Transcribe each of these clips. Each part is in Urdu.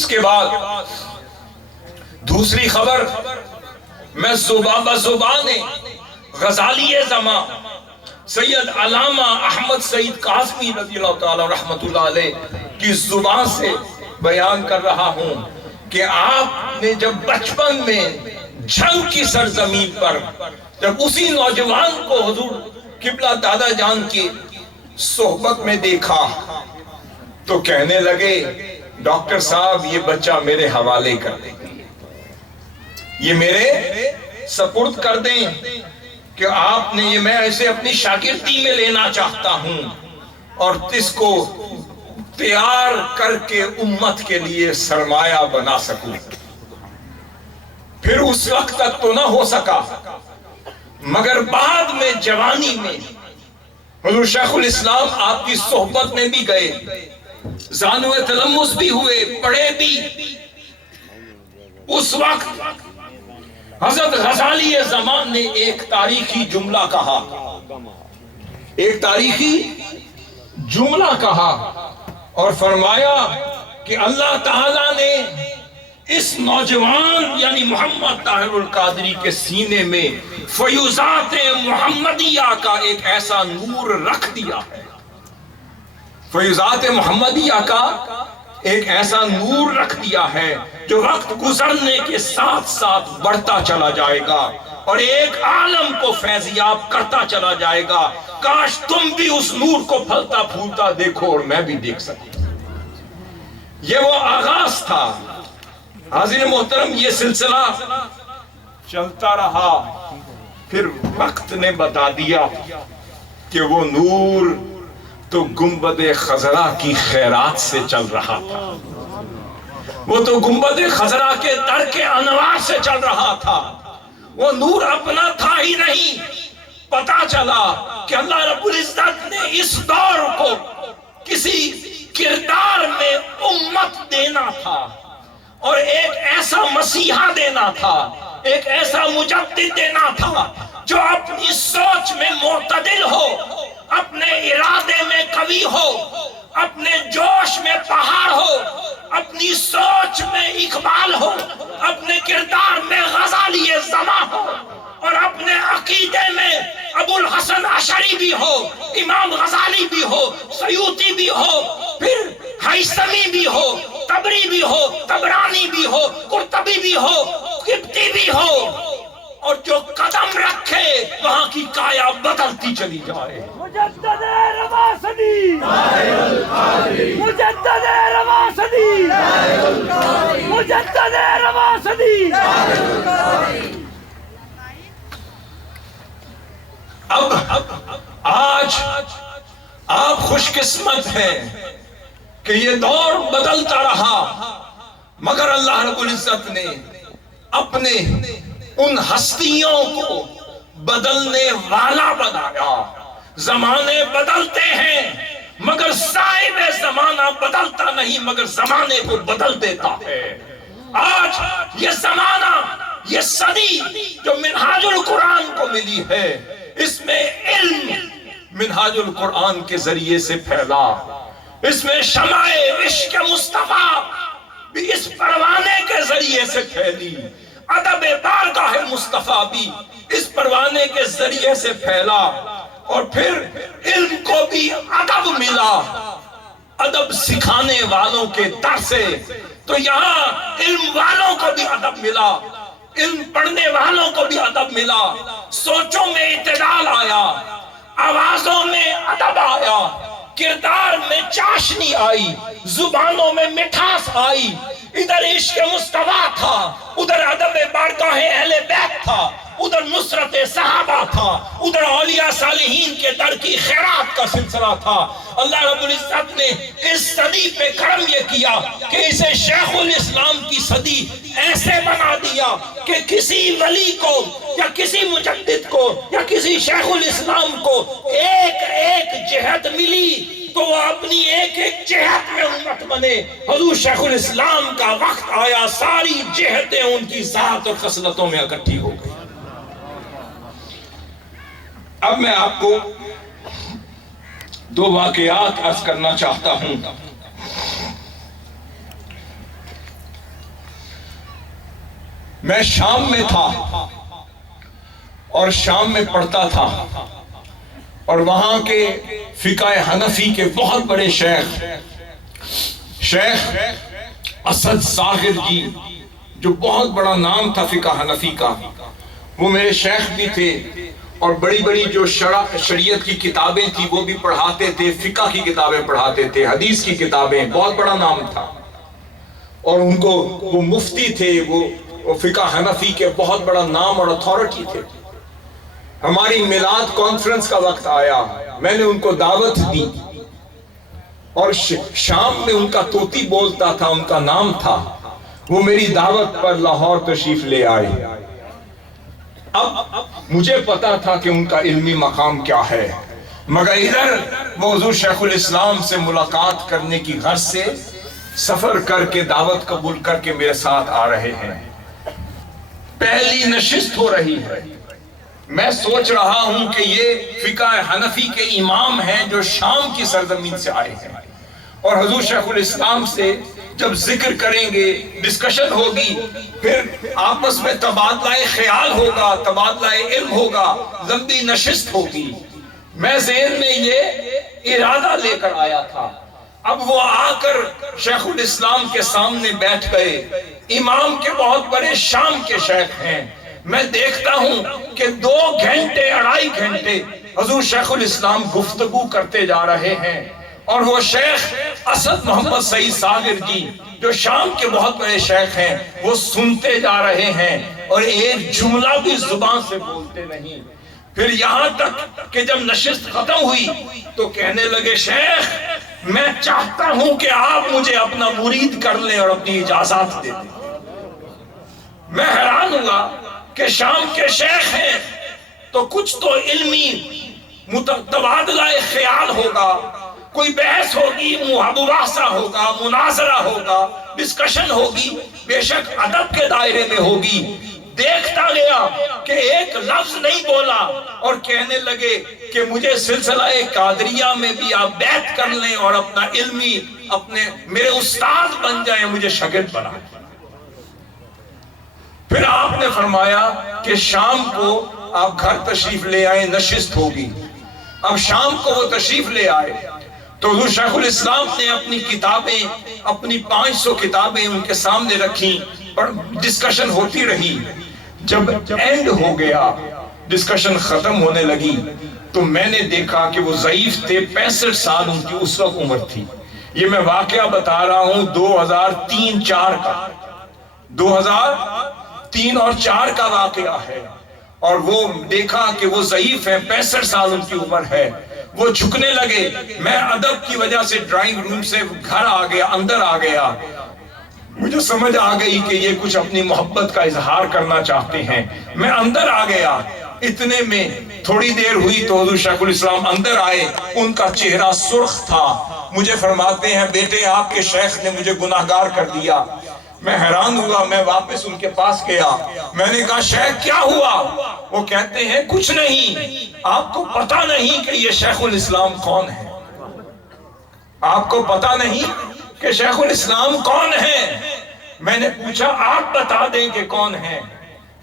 اس کے بعد دوسری خبر میں زبان غزالی زمان سید علامہ احمد سعید قاسمی رضی اللہ تعالی رحمت اللہ علیہ کی زبان سے بیان کر رہا ہوں کہ آپ نے جب بچپن میں جنگ کی سرزمین پر جب اسی نوجوان کو حضور قبلہ دادا جان کی صحبت میں دیکھا تو کہنے لگے ڈاکٹر صاحب یہ بچہ میرے حوالے کر دیں، یہ میرے سپرد کر دیں کہ آپ نے یہ میں اسے اپنی شاگردی میں لینا چاہتا ہوں اور اس کو تیار کر کے امت کے لیے سرمایہ بنا سکوں۔ پھر اس وقت تک تو نہ ہو سکا، مگر بعد میں جوانی میں حضور شیخ الاسلام آپ کی صحبت میں بھی گئے، زانو تلمس بھی ہوئے، پڑھے بھی۔ اس وقت حضرت غزالی زمان نے ایک تاریخی جملہ کہا، ایک تاریخی جملہ کہا اور فرمایا کہ اللہ تعالیٰ نے اس نوجوان یعنی محمد طاہر القادری کے سینے میں فیوزات محمدیہ کا ایک ایسا نور رکھ دیا ہے، فیوزات محمدیہ کا ایک ایسا نور رکھ دیا ہے جو وقت گزرنے کے ساتھ ساتھ بڑھتا چلا جائے گا اور ایک عالم کو فیضیاب کرتا چلا جائے گا۔ کاش تم بھی اس نور کو پھلتا پھولتا دیکھو اور میں بھی دیکھ سکوں۔ یہ وہ آغاز تھا۔ حاضرین محترم، یہ سلسلہ چلتا رہا، پھر وقت نے بتا دیا کہ وہ نور تو گنبد خضرا کی خیرات سے چل رہا تھا، وہ تو گنبد خضرا کے در کے انوار سے چل رہا تھا۔ وہ نور اپنا تھا ہی نہیں، پتا چلا کہ اللہ رب العزت نے اس دور کو کسی کردار میں امت دینا تھا اور ایک ایسا مسیحا دینا تھا، ایک ایسا مجدد دینا تھا جو اپنی سوچ میں معتدل ہو، اپنے ارادے میں قوی ہو، اپنے جوش میں پہاڑ ہو، اپنی سوچ میں اقبال ہو، اپنے کردار میں غزالی زمان ہو اور اپنے عقیدے میں ابو الحسن اشعری بھی ہو، امام غزالی بھی ہو، سیوطی بھی ہو، پھر حیثمی بھی ہو، طبری بھی ہو، طبرانی بھی ہو، قرطبی بھی ہو، قبطی بھی ہو، اور جو قدم رکھے وہاں کی کایا بدلتی چلی جائے۔ مجدد رواصدی، مجدد رواصدی، مجدد رواصدی۔ اب آج آپ خوش قسمت ہیں کہ یہ دور بدلتا رہا، مگر اللہ رب العزت نے اپنے ان ہستیوں کو بدلنے والا بنایا۔ زمانے بدلتے ہیں مگر صاحب زمانہ بدلتا نہیں، مگر زمانے کو بدل دیتا ہے۔ آج یہ زمانہ، یہ صدی جو منہاج القرآن کو ملی ہے، اس میں علم منہاج القرآن کے ذریعے سے پھیلا، اس میں شمع عشق مصطفیٰ بھی اس پروانے کے ذریعے سے پھیلی، ادب بارگاہ مصطفیٰ بھی اس پروانے کے ذریعے سے پھیلا، اور پھر علم کو بھی ادب ملا، ادب سکھانے والوں کے در سے، تو یہاں علم والوں کو بھی ادب ملا، علم پڑھنے والوں کو بھی ادب ملا، سوچوں میں اعتدال آیا، آوازوں میں ادب آیا، کردار میں چاشنی آئی، زبانوں میں مٹھاس آئی۔ ادھر عشق مصطفیٰ تھا، ادھر ادب بارگاہ اہل بیت تھا، ادھر نصرت صحابہ تھا، ادھر اولیاء صالحین کے در کی خیرات کا سلسلہ تھا۔ اللہ رب العزت نے اس صدی پہ کرم یہ کیا کہ اسے شیخ الاسلام کی صدی ایسے بنا دیا کہ کسی ولی کو یا کسی مجدد کو یا کسی شیخ الاسلام کو ایک ایک جہت ملی تو وہ اپنی ایک ایک جہت میں امت بنے۔ حضور شیخ الاسلام کا وقت آیا، ساری جہتیں ان کی ذات اور خصلتوں میں اکٹھی ہو گئی۔ اب میں آپ کو دو واقعات عرض کرنا چاہتا ہوں۔ میں شام میں تھا اور شام میں پڑھتا تھا، اور وہاں کے فقہ حنفی کے بہت بڑے شیخ اسد ظاہر جی، جو بہت بڑا نام تھا فقہ حنفی کا، وہ میرے شیخ بھی تھے، اور بڑی بڑی جو شریعت کی کتابیں تھی وہ بھی پڑھاتے تھے، فقہ کی کتابیں پڑھاتے تھے، حدیث کی کتابیں، بہت بڑا نام تھا، اور ان کو وہ مفتی تھے، وہ فقہ حنفی کے بہت بڑا نام اور اتھارٹی تھے۔ ہماری میلاد کانفرنس کا وقت آیا، میں نے ان کو دعوت دی، اور شام میں ان کا طوطی بولتا تھا، ان کا نام تھا، وہ میری دعوت پر لاہور تشریف لے آئے۔ اب مجھے پتا تھا کہ ان کا علمی مقام کیا ہے، مگر ادھر وہ حضور شیخ الاسلام سے ملاقات کرنے کی غرض سے سفر کر کے دعوت قبول کر کے میرے ساتھ آ رہے ہیں۔ پہلی نشست ہو رہی ہے، میں سوچ رہا ہوں کہ یہ فقہ حنفی کے امام ہیں جو شام کی سرزمین سے آئے ہیں، اور حضور شیخ الاسلام سے جب ذکر کریں گے، ڈسکشن ہوگی، پھر آپس میں تبادلہ خیال ہوگا، تبادلہ علم ہوگا، لمبی نشست ہوگی۔ میں ذہن میں یہ ارادہ لے کر آیا تھا۔ اب وہ آ کر شیخ الاسلام کے سامنے بیٹھ گئے، امام کے بہت بڑے شام کے شیخ ہیں۔ میں دیکھتا ہوں کہ 2 گھنٹے 2.5 گھنٹے حضور شیخ الاسلام گفتگو کرتے جا رہے ہیں، اور وہ شیخ اسد محمد سعید صاغر جی جو شام کے بہت بڑے شیخ ہیں، وہ سنتے جا رہے ہیں اور ایک جملہ بھی زبان سے بولتے نہیں۔ پھر یہاں تک کہ جب نشست ختم ہوئی تو کہنے لگے، شیخ میں چاہتا ہوں کہ آپ مجھے اپنا مرید کر لیں اور اپنی اجازت دے دیں۔ میں حیران ہوا کہ شام کے شیخ ہیں تو کچھ تو علمی تبادلہ خیال ہوگا، کوئی بحث ہوگی، مباحثہ ہوگا، مناظرہ ہوگا، ڈسکشن ہوگی، بے شک ادب کے دائرے میں ہوگی۔ دیکھتا گیا کہ ایک لفظ نہیں بولا، اور کہنے لگے کہ مجھے سلسلہ قادریہ میں بھی آپ بیعت کر لیں اور اپنا علمی میرے استاد بن جائیں، مجھے شاگرد بنا۔ پھر آپ نے فرمایا کہ شام کو آپ گھر تشریف لے آئیں، نشست ہوگی۔ اب شام کو وہ تشریف لے آئے تو حضور شیخ الاسلام نے اپنی کتابیں، اپنی 500 کتابیں ان کے سامنے رکھی اور ڈسکشن ہوتی رہی۔ جب اینڈ ہو گیا، ڈسکشن ختم ہونے لگی، تو میں نے دیکھا کہ وہ ضعیف تھے، 65 سال ان کی اس وقت عمر تھی۔ یہ میں واقعہ بتا رہا ہوں 2003-4 کا، 2003 اور 4 کا واقعہ ہے، اور وہ دیکھا کہ وہ ضعیف ہیں، 65 سال ان کی عمر ہے۔ وہ جھکنے لگے، میں ادب کی وجہ سے ڈرائنگ روم سے گھر آ گیا، اندر آ گیا، مجھے سمجھ آ گئی کہ یہ کچھ اپنی محبت کا اظہار کرنا چاہتے ہیں۔ میں اندر آ گیا، اتنے میں تھوڑی دیر ہوئی تو حضور شیخ الاسلام اندر آئے، ان کا چہرہ سرخ تھا، مجھے فرماتے ہیں، بیٹے آپ کے شیخ نے مجھے گناہگار کر دیا۔ میں حیران ہوا، میں واپس ان کے پاس گیا، میں نے کہا شیخ کیا ہوا؟ وہ کہتے ہیں کچھ نہیں، آپ کو پتہ نہیں کہ یہ شیخ الاسلام کون ہے، آپ کو پتہ نہیں کہ شیخ الاسلام کون ہے؟ میں نے پوچھا آپ بتا دیں کہ کون ہے؟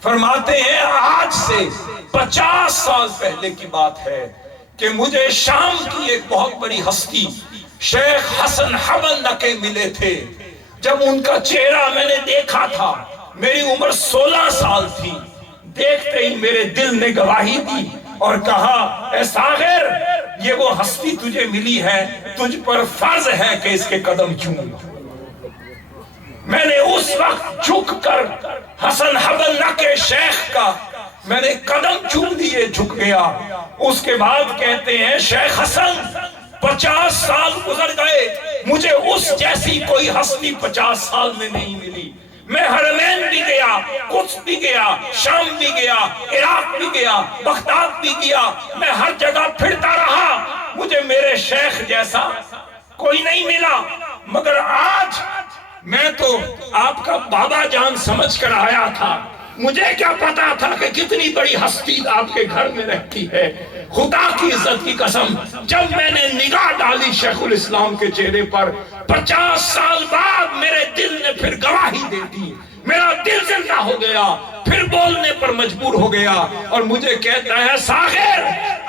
فرماتے ہیں آج سے 50 سال پہلے کی بات ہے کہ مجھے شام کی ایک بہت بڑی ہستی شیخ حسن حبن نکے ملے تھے۔ جب ان کا چہرہ میں نے دیکھا تھا، میری عمر 16 سال تھی، دیکھتے ہی میرے دل نے گواہی دی اور کہا، اے صاغر، یہ وہ ہستی تجھے ملی ہے، تجھ پر فرض ہے کہ اس کے قدم چوم۔ میں نے اس وقت جھک کر حسن حبن کے شیخ کا میں نے قدم چوم دیے، جھک گیا۔ اس کے بعد کہتے ہیں شیخ حسن 50 سال گزر گئے، مجھے اس جیسی کوئی ہستی 50 سال میں نہیں ملی۔ میں حرمین بھی گیا، قدس بھی گیا، شام بھی گیا، عراق بھی گیا، بغداد بھی گیا، میں ہر جگہ پھرتا رہا، مجھے میرے شیخ جیسا کوئی نہیں ملا۔ مگر آج میں تو آپ کا بابا جان سمجھ کر آیا تھا، مجھے کیا پتا تھا کہ کتنی بڑی ہستی آپ کے گھر میں رہتی ہے۔ خدا کی عزت کی قسم، جب میں نے نگاہ ڈالی شیخ الاسلام کے چہرے پر، 50 سال بعد میرے دل نے پھر گواہی دے دی، میرا دل زندہ ہو گیا، پھر بولنے پر مجبور ہو گیا، اور مجھے کہتا ہے ساغر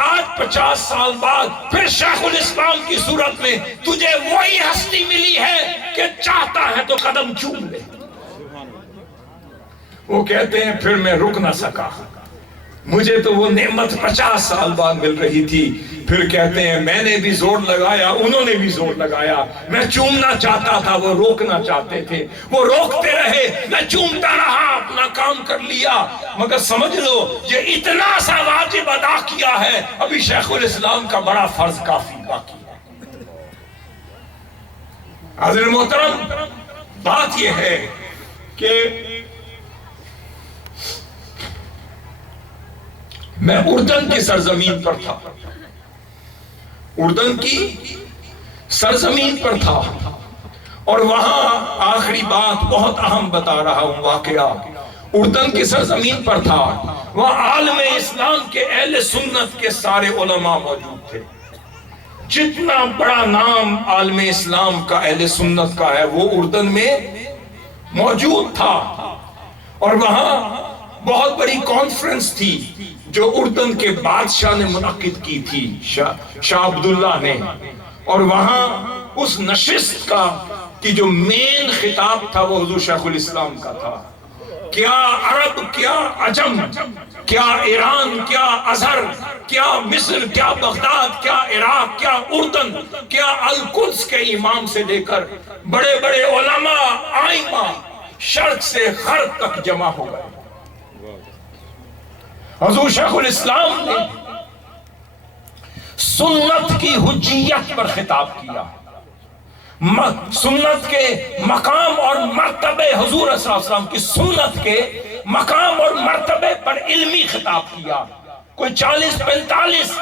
آج 50 سال بعد پھر شیخ الاسلام کی صورت میں تجھے وہی ہستی ملی ہے کہ چاہتا ہے تو قدم چوم لے۔ وہ کہتے ہیں پھر میں رک نہ سکا، مجھے تو وہ نعمت 50 سال بعد مل رہی تھی۔ پھر کہتے ہیں میں نے بھی زور لگایا، انہوں نے بھی زور لگایا، میں چومنا چاہتا تھا، وہ روکنا چاہتے تھے، وہ روکتے رہے، میں چومتا رہا، اپنا کام کر لیا۔ مگر سمجھ لو یہ اتنا سا واجب ادا کیا ہے، ابھی شیخ الاسلام کا بڑا فرض کافی باقی ہے۔ حضرت محترم، بات یہ ہے کہ میں اردن کی سرزمین پر تھا، اردن کی سرزمین پر تھا، اور وہاں آخری بات بہت اہم بتا رہا ہوں واقعہ، اردن کی سرزمین پر تھا، وہاں عالم اسلام کے اہل سنت کے سارے علماء موجود تھے۔ جتنا بڑا نام عالم اسلام کا اہل سنت کا ہے وہ اردن میں موجود تھا، اور وہاں بہت بڑی کانفرنس تھی جو اردن کے بادشاہ نے منعقد کی تھی، شاہ عبداللہ نے، اور وہاں اس نشست کا کی جو مین خطاب تھا وہ حضور شیخ الاسلام کا تھا۔ کیا عرب، کیا عجم، کیا ایران، کیا ازہر، کیا مصر، کیا بغداد، کیا عراق، کیا اردن، کیا القدس کے امام سے لے کر بڑے بڑے علماء آئمہ شرق سے غرب تک جمع ہو گئے۔ حضور شیخ الاسلام نے سنت کی حجیت پر خطاب کیا، سنت کے مقام اور مرتبے، حضور صلی اللہ علیہ وسلم کی سنت کے مقام اور مرتبے پر علمی خطاب کیا۔ کوئی 40-45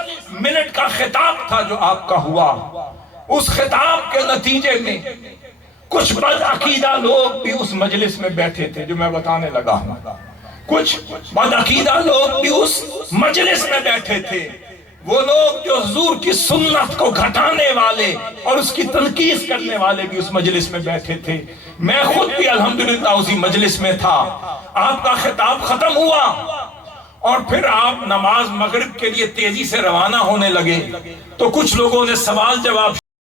منٹ کا خطاب تھا جو آپ کا ہوا۔ اس خطاب کے نتیجے میں کچھ بد عقیدہ لوگ بھی اس مجلس میں بیٹھے تھے جو میں بتانے لگا ہوں، کچھ بد عقیدہ لوگ بھی اس مجلس میں بیٹھے تھے، وہ لوگ جو حضور کی سنت کو گھٹانے والے اور اس کی تنقید کرنے والے بھی اس مجلس میں بیٹھے تھے۔ میں خود بھی الحمدللہ اسی مجلس میں تھا۔ آپ کا خطاب ختم ہوا اور پھر آپ نماز مغرب کے لیے تیزی سے روانہ ہونے لگے، تو کچھ لوگوں نے سوال جواب